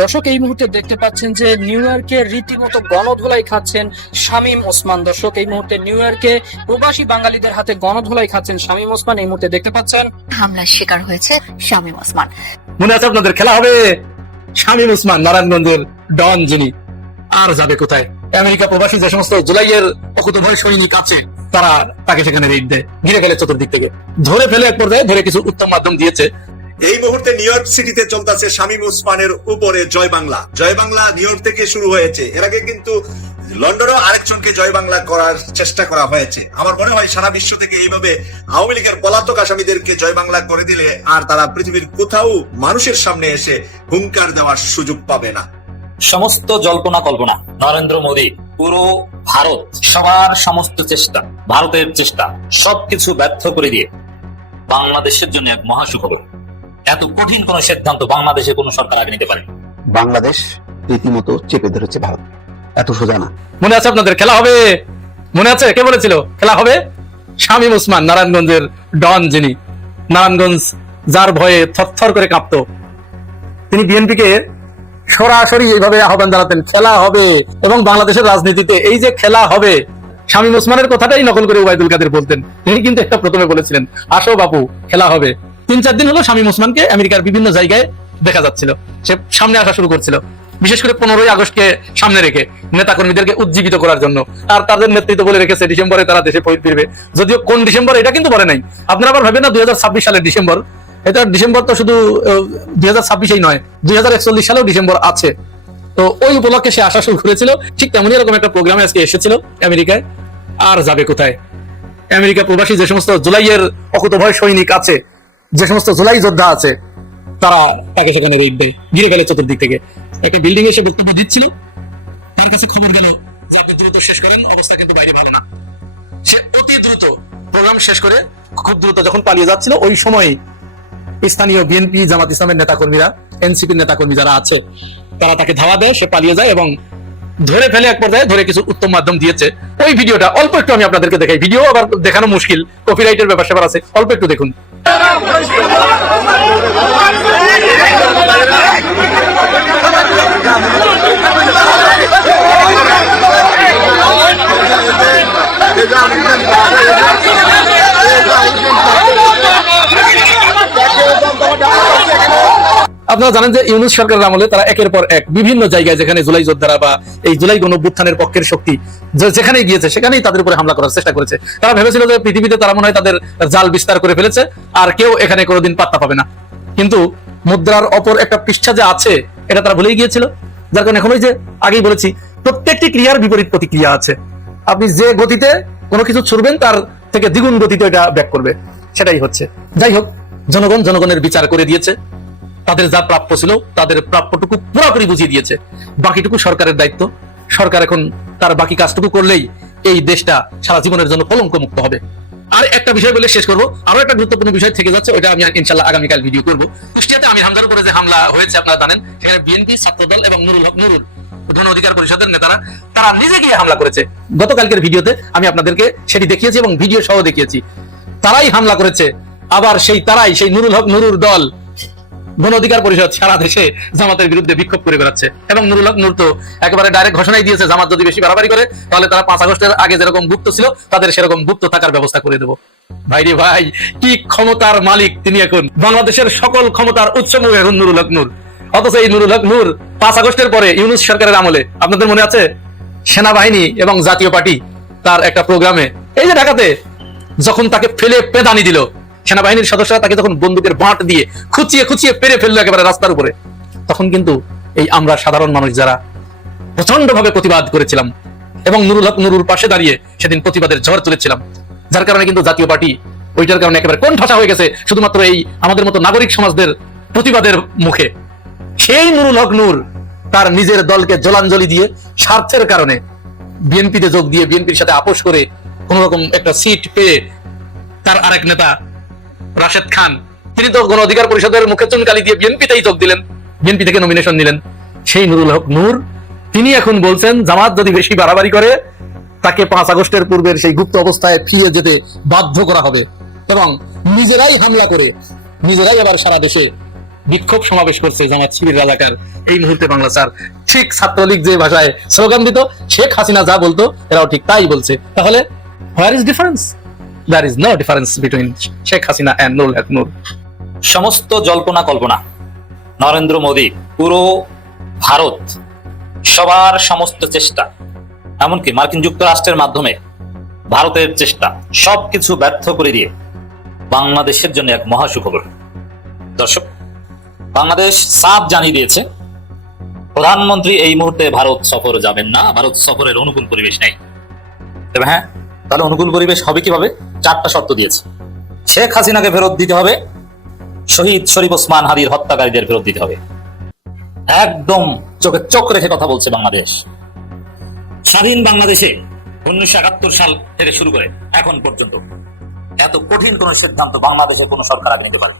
দর্শক এই মুহূর্তে দেখতে পাচ্ছেন যে নিউ ইয়র্কে রীতিমতো গণধোলাই খাচ্ছেন শামীম ওসমান। দর্শক এই মুহূর্তে নিউ ইয়র্কে প্রবাসী বাঙালিদের হাতে গণধোলাই খাচ্ছেন শামীম ওসমান। এই মুহূর্তে দেখতে পাচ্ছেন হামলার শিকার হয়েছে শামীম ওসমান। মনে আছে আপনাদের খেলা হবে শামীম ওসমান, নারায়ণগঞ্জের ডন যিনি, আর যাবে কোথায়? আমেরিকা প্রবাসী যে সমস্ত জুলাইয়ের অকুতভয় সৈনিক আছে তারা তাকে সেখানে রেড দেয়, ঘিরে ফেলে চতুর্দিক থেকে, ধরে ফেলে এক পর্যায়ে ধরে কিছু উত্তম মাধ্যম দিয়েছে। এই মুহূর্তে নিউ ইয়র্ক সিটিতে চলতেছে শামীম ওসমানের উপরে জয় বাংলা। জয় বাংলা নিউ ইয়র্ক থেকে শুরু হয়েছে, এর আগে কিন্তু লন্ডনেও আরেকজনকে জয় বাংলা করার চেষ্টা করা হয়েছে। আমার মনে হয় সারা বিশ্ব থেকে এইভাবে আওয়ামী লীগের পলাতক আসামিদেরকে জয় বাংলা করে দিলে আর তারা পৃথিবীর কোথাও মানুষের সামনে এসে হুঙ্কার দেওয়ার সুযোগ পাবে না। সমস্ত জল্পনা কল্পনা, নরেন্দ্র মোদী, পুরো ভারত, সবার সমস্ত চেষ্টা, ভারতের চেষ্টা সবকিছু ব্যর্থ করে দিয়ে বাংলাদেশের জন্য এক মহাসুখবর। এত কঠিন কোন সিদ্ধান্ত বাংলাদেশে কোন সরকার আগে নিতে পারে। বাংলাদেশ রীতিমতো চেপে ধরেছে ভারত, এত সোজা না। মনে আছে আপনাদের খেলা হবে? মনে আছে কে বলেছিল খেলা হবে? শামীম ওসমান, নারায়ণগঞ্জের ডন যিনি, নারায়ণগঞ্জ যার ভয়ে থরথর করে কাঁপতো, তিনি বিএনপিকে সরাসরি এইভাবে আহ্বান জানাতেন খেলা হবে। এবং বাংলাদেশের রাজনীতিতে এই যে খেলা হবে, শামীম ওসমানের কথাটাই নকল করে ওবায়দুল কাদের বলতেন। তিনি কিন্তু একটা প্রথমে বলেছিলেন আসো বাপু খেলা হবে। 3-4 দিন হলো শামীম ওসমানকে আমেরিকার বিভিন্ন জায়গায় দেখা যাচ্ছিল, সে সামনে আসা শুরু করছিল, বিশেষ করে 15ই আগস্টকে সামনে রেখে নেতাকর্মীদেরকে উজ্জীবিত করার জন্য। আর তাদের নেতৃত্ব বলে রেখেছে ডিসেম্বরে তারা দেশে ফিরবে। যদিও কোন ডিসেম্বর এটা কিন্তু বলে নাই। আপনারা আবার ভাবেন না 2026 সালের ডিসেম্বর, এটা ডিসেম্বর তো শুধু 2026-এই নয়, 2041 সালেও ডিসেম্বর আছে। তো ওই উপলক্ষে সে আসা শুরু করেছিল। ঠিক তেমনই এরকম একটা প্রোগ্রামে আজকে এসেছিল আমেরিকায়। আর যাবে কোথায়? আমেরিকা প্রবাসী যে সমস্ত জুলাইয়ের অকুতভয় সৈনিক আছে, যে সমস্ত জুলাই যোদ্ধা আছে, তারা তাকে সেখানে রেড দেয়, ঘিরে ফেলে চতুর্দিক থেকে। একটা বিল্ডিং এসে বক্তব্য দিচ্ছিল, তার কাছে খবর গেল যে আপনি দ্রুত শেষ করেন, অবস্থা কিন্তু বাইরে ভালো না। সে অতি দ্রুত প্রোগ্রাম শেষ করে খুব দ্রুত যখন পালিয়ে যাচ্ছিল, ওই সময় স্থানীয় বিএনপি, জামাত ইসলামের নেতাকর্মীরা, এনসিপির নেতাকর্মী যারা আছে, তারা তাকে ধাওয়া দেয়, সে পালিয়ে যায় এবং ধরে ফেলে এক পর্যায়ে ধরে কিছু উত্তম মাধ্যম দিয়েছে। ওই ভিডিওটা অল্প একটু আমি আপনাদেরকে দেখাই। ভিডিও আবার দেখানো মুশকিল, কপিরাইটের ব্যাপার স্যাপার আছে, অল্প একটু দেখুন। আপনারা জানেন যে ইউনূস সরকারের আমলে তারা একের পর এক বিভিন্ন জায়গায়, যেখানে জুলাই যোদ্ধারা বা এই জুলাই গণঅভ্যুত্থানের পক্ষের শক্তি যেখানে গিয়েছে সেখানেই তাদের উপরে হামলা করার চেষ্টা করেছে। তারা ভেবেছিল যে পৃথিবীতে তারা মনে হয় তাদের জাল বিস্তার করে ফেলেছে, আর কেউ এখানে কোনোদিন পাত্তা পাবে না। কিন্তু মুদ্রার অপর একটা পৃষ্ঠা যে আছে এটা তারা ভুলেই গিয়েছিল। যার কারণে এখন ওই যে আগেই বলেছি, প্রত্যেকটি ক্রিয়ার বিপরীত প্রতিক্রিয়া আছে। আপনি যে গতিতে কোনো কিছু ছুড়বেন তার থেকে দ্বিগুণ গতিতে এটা ব্যাক করবে, সেটাই হচ্ছে। যাই হোক, জনগণের বিচার করে দিয়েছে, তাদের যা প্রাপ্য ছিল তাদের প্রাপ্যটুকু পুরোপুরি বুঝিয়ে দিয়েছে। বাকিটুকু সরকারের দায়িত্ব। সরকার এখন তার বাকি কাজটুকু করলেই এই দেশটা সারা জীবনের জন্য কলঙ্ক মুক্ত হবে। আর একটা বিষয় বলে শেষ করবো, আরো একটা গুরুত্বপূর্ণ বিষয় থেকে যাচ্ছে, ওটা আমি ইনশাল্লাহ আগামীকাল ভিডিও করবো। কুষ্টিয়াতে আমির হামজার উপরে যে হামলা হয়েছে আপনারা জানেন, সেখানে বিএনপি, ছাত্রদল এবং নুরুল হক নুরুল, গণ অধিকার পরিষদের নেতারা, তারা নিজে গিয়ে হামলা করেছে। গতকালকের ভিডিওতে আমি আপনাদেরকে সেটি দেখিয়েছি এবং ভিডিও সহ দেখিয়েছি। তারাই হামলা করেছে, আবার সেই নুরুল হক নুরুর দল, গণ অধিকার পরিষদ সারা দেশে জামাতের বিরুদ্ধে বিক্ষোভ করে বেড়াচ্ছে। এবং নুরুল হক নূর তো একেবারে ডাইরেক্ট ঘোষণাই দিয়েছে, জামাত যদি বেশি বাড়াবাড়ি করে তাহলে তারা 5 আগস্টের আগে যেরকম গুপ্ত ছিল তাদের সেরকম গুপ্ত থাকার ব্যবস্থা করে দেবো। ভাইরে ভাই, কি ক্ষমতার মালিক তিনি! এখন বাংলাদেশের সকল ক্ষমতার উৎসমুখ এখন নুরুল হক নূর। অথচ এই নুরুল হক নূর 5 আগস্টের পরে ইউনূস সরকারের আমলে, আপনাদের মনে আছে, সেনাবাহিনী এবং জাতীয় পার্টি তার একটা প্রোগ্রামে, এই যে ঢাকাতে, যখন তাকে ফেলে পেদানি দিল, সেনাবাহিনীর সদস্যরা তাকে যখন বন্দুকের বাঁট দিয়ে খুঁচিয়ে খুঁচিয়ে পেরে ফেললো একেবারে রাস্তার উপরে, তখন কিন্তু এই আমরা সাধারণ মানুষ যারা প্রচন্ড ভাবে প্রতিবাদ করেছিলাম এবং নুরুল হক নুরুর পাশে দাঁড়িয়ে সেদিন প্রতিবাদের ঝড় তুলেছিলাম। যার কারণে কিন্তু জাতীয় পার্টি ওইটার কারণে একেবারে কোণঠাসা হয়ে গেছে, শুধুমাত্র এই আমাদের মতো নাগরিক সমাজদের প্রতিবাদের মুখে। সেই নুরুল হক নূর তার নিজের দলকে জলাঞ্জলি দিয়ে স্বার্থের কারণে বিএনপিতে যোগ দিয়ে বিএনপির সাথে আপোষ করে কোন রকম একটা সিট পেয়ে, তার আরেক নেতা রাশেদ খান, তিনি তো গণ অধিকার পরিষদের মুখে চুনকালি দিয়ে বিএনপিতেই যোগ দিলেন, বিএনপি থেকে নমিনেশন নিলেন। সেই নুরুল হক নূর তিনি এখন বলছেন জামাত যদি বেশি বাড়াবাড়ি করে তাকে 5 আগস্টের পূর্বের সেই গুপ্ত অবস্থায় ফিরে যেতে বাধ্য করা হবে এবং নিজেরাই হামলা করে নিজেরাই আবার সারা দেশে বিক্ষোভ সমাবেশ করছে জামাত শিবির রাজাকার এই মুহূর্তে বাংলা স্যার। ঠিক ছাত্রলীগ যে ভাষায় স্লোগান দিত, শেখ হাসিনা যা বলতো এরাও ঠিক তাই বলছে। তাহলে where is difference? There is no difference between Sheikh Hasina and Nurul Haque Noor. সমস্ত জল্পনা কল্পনা, নরেন্দ্র মোদী, পুরো ভারত, সবার সমস্ত চেষ্টা, এমনকি মার্কিন যুক্তরাষ্ট্রের মাধ্যমে ভারতের চেষ্টা, সবকিছু ব্যর্থ করে দিয়ে বাংলাদেশের জন্য এক মহা সুখবর। দর্শক, বাংলাদেশ সাফ জানিয়ে দিয়েছে প্রধানমন্ত্রী এই মুহূর্তে ভারত সফর যাবেন না, ভারত সফরের অনুকূল পরিবেশ নেই। তবে হ্যাঁ, তাহলে অনুকূল পরিবেশ হবে কিভাবে? 4টা শর্ত দিয়েছে। শেখ হাসিনাকে ফেরত দিতে হবে, শহীদ শরীফ ওসমান হাদির হত্যাকারীদের ফেরত দিতে হবে। একদম চোখে চোখ রেখে কথা বলছে বাংলাদেশ। স্বাধীন বাংলাদেশে 1971 সাল থেকে শুরু করে এখন পর্যন্ত এত কঠিন কোন সিদ্ধান্ত বাংলাদেশের কোন সরকার আগে নিতে পারে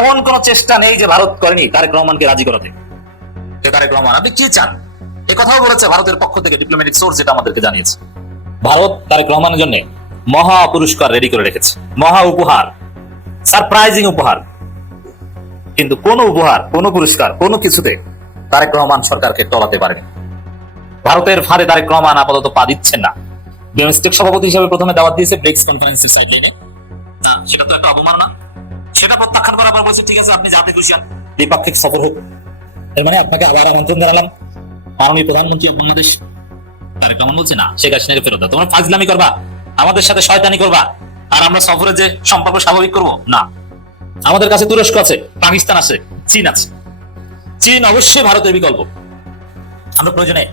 এমন কোন চেষ্টা নেই যে ভারত করেনি তারেক রহমানকে রাজি করাতে। তারেক রহমান, আপনি কি চান? এ কথাও বলেছে ভারতের পক্ষ থেকে ডিপ্লোম্যাটিক সোর্স, যেটা আমাদেরকে জানিয়েছে। ভারত তারেক রহমানের জন্য মহা পুরস্কার রেডি করে রেখেছে, মহা উপহার, সারপ্রাইজিং উপহার। কিন্তু কোন উপহার, কোন পুরস্কার, কোনো কিছুতে তারেক রহমান সরকারকে টলাতে পারেনি। ভারতের ফাঁড়ে তারেক রহমান আপাতত পা দিচ্ছেন না। ডোমেস্টিক সভাপতি হিসেবে প্রথমে দাওয়াত দিয়েছে ব্রিক্স কনফারেন্সের সাইকেলে, না সেটা তো একটা অবমাননা। সেটা প্রত্যাখ্যান করার পর বলছে ঠিক আছে, আপনি যাতে খুশি হন, দ্বিপাক্ষিক সফর হোক। এর মানে আপনাকে আবার আমন্ত্রণ জানালাম, আমি প্রধানমন্ত্রী বাংলাদেশ। তারেক রহমান বলছে না, শেখ হাসিনাকে ফেরত দাও। তোমরা ফাজলামি করবা, আমাদের সাথে শয়তানি করবা, আর আমরা সফরে যে সম্পর্ক স্বাভাবিক করবো না। আমাদের কাছে তুরস্ক আছে, পাকিস্তান আছে, চীন আছে। চীন অবশ্যই ভারতের বিকল্প। আমরা প্রয়োজনে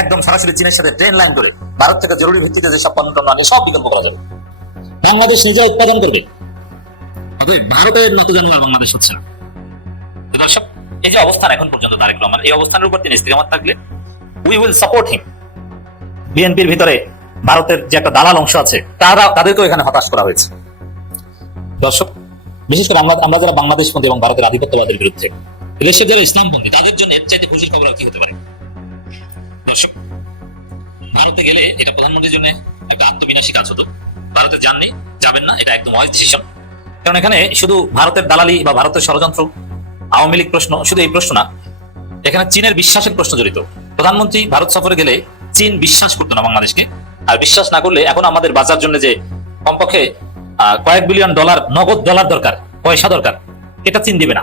একদম সরাসরি চীনের সাথে ট্রেন লাইন করে ভারত থেকে জরুরি ভিত্তিতে যে সব পণ্য আনে সব বিকল্প করা যাবে। বাংলাদেশ নিজে উৎপাদন করবে। ভারতের নত জানলা বাংলাদেশ হচ্ছে না। দর্শক, এই যে অবস্থান এখন পর্যন্ত তারেক রহমান, এই অবস্থানের উপর তিনি স্থিরমত থাকলে উই উইল সাপোর্ট হিম। বিএনপির ভিতরে ভারতের যে একটা দালাল অংশ আছে, তাদেরকেও এখানে হতাশ করা হয়েছে। দর্শক, বিশেষ করে আমরা যারা বাংলাদেশপন্থী এবং ভারতের আধিপত্যবাদের বিরুদ্ধে, দেশের যারা ইসলামপন্থী, তাদের জন্য এর চাইতে খুশির খবর আর কি হতে পারে? দর্শক, ভারতে গেলে এটা প্রধানমন্ত্রীর জন্য একটা আত্মবিনাশী কাজ হতো। ভারতে যাননি, যাবেন না, এটা একদম ওয়াইজ ডিসিশন। কারণ এখানে শুধু ভারতের দালালি বা ভারতের ষড়যন্ত্র, আওয়ামী লীগ প্রশ্ন, শুধু এই প্রশ্ন না, এখানে চীনের বিশ্বাসের প্রশ্ন জড়িত। প্রধানমন্ত্রী ভারত সফরে গেলে চীন বিশ্বাস করতো না বাংলাদেশকে, আর বিশ্বাস না করলে এখন আমাদের বাঁচার জন্য যে কমপক্ষে কয়েক বিলিয়ন ডলার নগদ ডলার দরকার, পয়সা দরকার, এটা চীন দিবে না।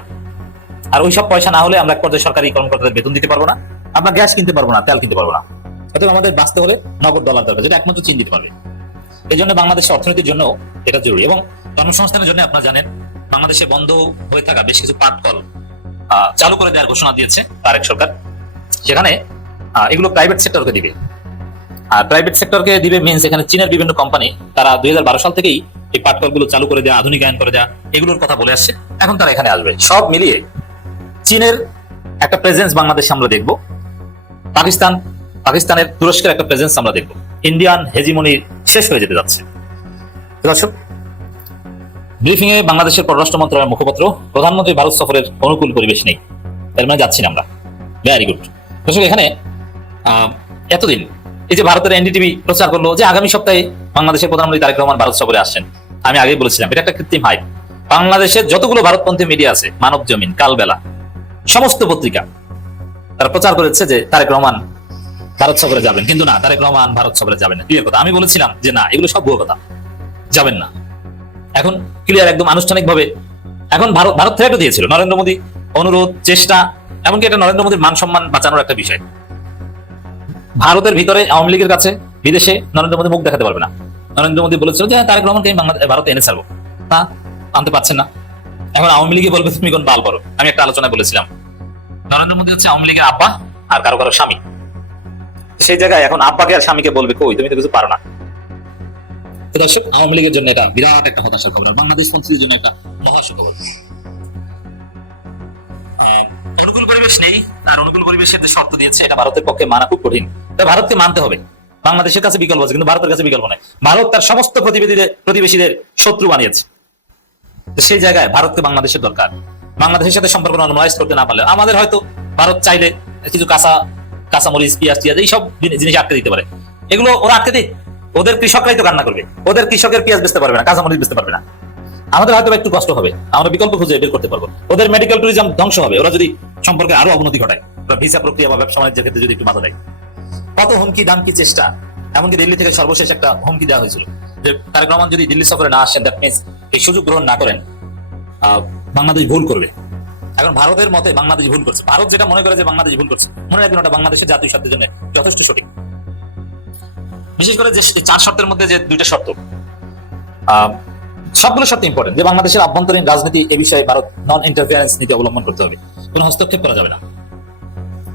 আর ওইসব পয়সা না হলে আমরা এক পর্যায়ে সরকারি কর্মকর্তাদের বেতন দিতে পারবো না, আমরা গ্যাস কিনতে পারবো না, তেল কিনতে পারবো না। অতএব আমাদের বাঁচতে হলে নগদ ডলার দরকার, যেটা একমাত্র চীন দিতে পারবে। এই জন্য বাংলাদেশের অর্থনীতির জন্য এটা জরুরি। এবং কর্মসংস্থানের জন্য আপনারা জানেন বাংলাদেশে বন্ধ হয়ে থাকা বেশ কিছু পাটকল চালু করে দেওয়ার ঘোষণা দিয়েছে তারেক সরকার। সেখানে এগুলো প্রাইভেট সেক্টরকে দিবে। আর প্রাইভেট সেক্টরকে দিবে মিনস এখানে চীনের বিভিন্ন কোম্পানি তারা 2012 সাল থেকেই এই পাটকলগুলো চালু করে দেওয়া, আধুনিকায়ন করে দেওয়া, এগুলোর কথা বলে আসছে। এখন তারা এখানে আসবে। সব মিলিয়ে চীনের একটা প্রেজেন্স বাংলাদেশে আমরা দেখবো, পাকিস্তানের, তুরস্কের একটা প্রেজেন্স আমরা দেখবো। ইন্ডিয়ান হেজিমনি শেষ হয়ে যেতে যাচ্ছে। দর্শক, ব্রিফিং এ বাংলাদেশের পররাষ্ট্র মন্ত্রণালয়ের মুখপাত্র, প্রধানমন্ত্রী ভারত সফরের অনুকূল পরিবেশ নেই, এর মানে যাচ্ছি না আমরা। Very good. দর্শক, এখানে এতদিন এই যে ভারতের এনডিটিভি প্রচার করলো যে আগামী সপ্তাহে বাংলাদেশের প্রধানমন্ত্রী তারেক রহমান ভারত সফরে আসছেন, আমি আগে বলেছিলাম এটা একটা কৃত্রিম হাইপ। বাংলাদেশের যতগুলো ভারতপন্থী মিডিয়া আছে, মানব জমিন, কালবেলা, সমস্ত পত্রিকা তারা প্রচার করেছে যে তারেক রহমান ভারত সফরে যাবেন। কিন্তু না, তারেক রহমান ভারত সফরে যাবেন না, ক্লিয়ার কথা। আমি বলেছিলাম যে না, এগুলো সব ভুয়ো কথা, যাবেন না। এখন ক্লিয়ার, একদম আনুষ্ঠানিক ভাবে। এখন ভারত থ্রেটও দিয়েছিল, নরেন্দ্র মোদী অনুরোধ, চেষ্টা, এমনকি এটা নরেন্দ্র মোদীর মান সম্মান বাঁচানোর একটা বিষয়। ভারতের ভিতরে আওয়ামী লীগের কাছে বিদেশে নরেন্দ্র মোদী মুখ দেখাতে পারবে না। নরেন্দ্র মোদী বলেছিল যে তারেক রহমানকে ভারতে এনে ছাড়বো, তা আনতে পারছেন না। এখন আওয়ামী লীগে বলবে তুমি কোন বাল করো। আমি একটা আলোচনায় বলেছিলাম নরেন্দ্র মোদী হচ্ছে আওয়ামী লীগের আব্বা আর কারো কারো স্বামী। সেই জায়গায় এখন আব্বাকে আর স্বামীকে বলবে কই তুমি তো কিছু পারো না। দর্শক, আওয়ামী লীগের জন্য এটা বিরাট একটা হতাশার খবর, বাংলাদেশ পন্থীদের জন্য একটা মহা সুখবর। অনুকূল পরিবেশ নেই, আর অনুকূল পরিবেশের যে শর্ত দিয়েছে এটা ভারতের পক্ষে মানা খুব কঠিন। তাই ভারতকে মানতে হবে। বাংলাদেশের কাছে বিকল্প আছে, কিন্তু ভারতের কাছে বিকল্প নাই। ভারত তার সমস্ত প্রতিবেশীদের শত্রু বানিয়েছে। সেই জায়গায় ভারতকে বাংলাদেশের দরকার। বাংলাদেশের সাথে সম্পর্ক নরমালাইজ করতে না পারলে আমাদের হয়তো ভারত চাইলে কিছু কাঁচামরিচ, পেঁয়াজ টিয়াজ এইসব জিনিস আটকে দিতে পারে। এগুলো ওরা আটকে দিক, ওদের কৃষকরাই তো কান্না করবে। ওদের কৃষকের পেঁয়াজ বেচতে পারবে না, কাঁচামরিচ বেচতে পারবে না। আমাদের হয়তো একটু কষ্ট হবে, আমরা বিকল্প খুঁজে বের করতে পারবো। ওদের মেডিকেল ট্যুরিজম ধ্বংস হবে ওরা যদি সম্পর্কে আরো অবনতি ঘটায়, বা ভিসা প্রক্রিয়া বা ব্যবসা বাণিজ্যের ক্ষেত্রে যদি একটু বাধা দেয়। কত হুমকি দামকি চেষ্টা, এমনকি দিল্লি থেকে সর্বশেষ একটা হুমকি দেওয়া হয়েছিল যে তারেক রহমান যদি দিল্লি সফরে না আসেন, দ্যাট মিনস এই সুযোগ গ্রহণ না করেন, বাংলাদেশ ভুল করবে। এখন ভারতের মতে বাংলাদেশ ভুল করছে, ভারত যেটা মনে করে যে বাংলাদেশ ভুল করছে, মনে রাখবেন ওটা বাংলাদেশের জাতীয় স্বার্থের জন্য যথেষ্ট সঠিক। বিশেষ করে যে 4 শর্তের মধ্যে যে 2টা শর্ত, সবগুলো শর্ত ইম্পর্টেন্ট, যে বাংলাদেশের আভ্যন্তরীণ রাজনীতি এ বিষয়ে ভারত নন ইন্টারফারেন্স নীতি অবলম্বন করতে হবে, কোনো হস্তক্ষেপ করা যাবে না।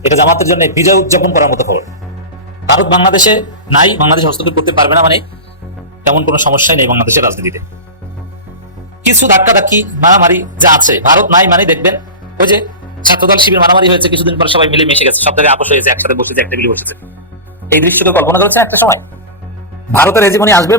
এটা জামাতের জন্য বিজয় উদযাপন করার মতো খবর। ভারত বাংলাদেশে নাই, বাংলাদেশ হস্তক্ষেপ করতে পারবে না, মানে তেমন কোনো সমস্যাই নেই বাংলাদেশের রাজনীতিতে। কিছু ধাক্কাধাক্কি মারামারি যা আছে, ভারত নাই মানে দেখবেন ওই যে ছাত্রদল শিবির মারামারি হয়েছে, কিছুদিন পর সবাই মিলে মিশে গেছে, সব জায়গায় আপোষ হয়েছে, একসাথে বসেছে, এক টেবিলে বসেছে। এই দৃশ্যকে কল্পনা করেছেন একটা সময় ভারতের হেজিমনি আসবে।